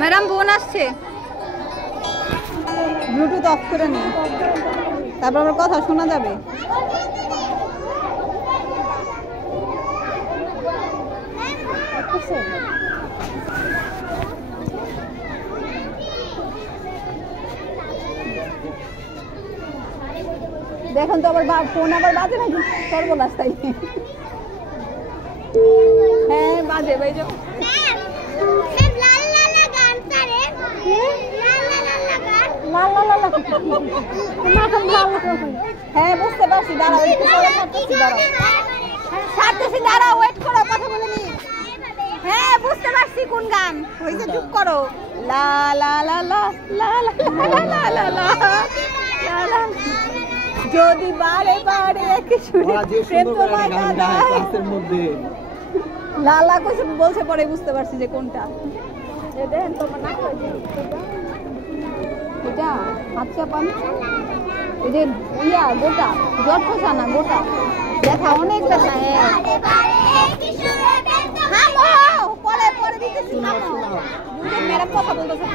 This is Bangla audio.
ম্যাডাম বোন আসছে, ব্লুটুথ অফ করে নিন, তারপর আমার কথা শোনা যাবে। দেখুন তো আবার ফোন আবার বাজে নাকি, সর্বনাশ তাই। হ্যাঁ বাজে ভাই, হ্যাঁ বুঝতে পারছি, দাঁড়াও ছাড়তেছি, দাঁড়াও ওয়েট করো, কথা বলে নি। হ্যাঁ বুঝতে পারছি কোন গান হয়েছে, চুপ করো। লা লা লা লা লা লা লা লা লা, যদি বারে বারে একই সুরে প্রেম তোমায় গানের মধ্যে লালা কইছে বলছে, পরে বুঝতে পারছি যে কোনটা। দেন তোমার নাক এটা আচ্ছা পান, এই যে ইয়া গোটা জ্বর খোসা না গোটা ব্যথা, অনেক ব্যথা। পরে পরে দিতেছি, ম্যাডাম কথা বলতেছে।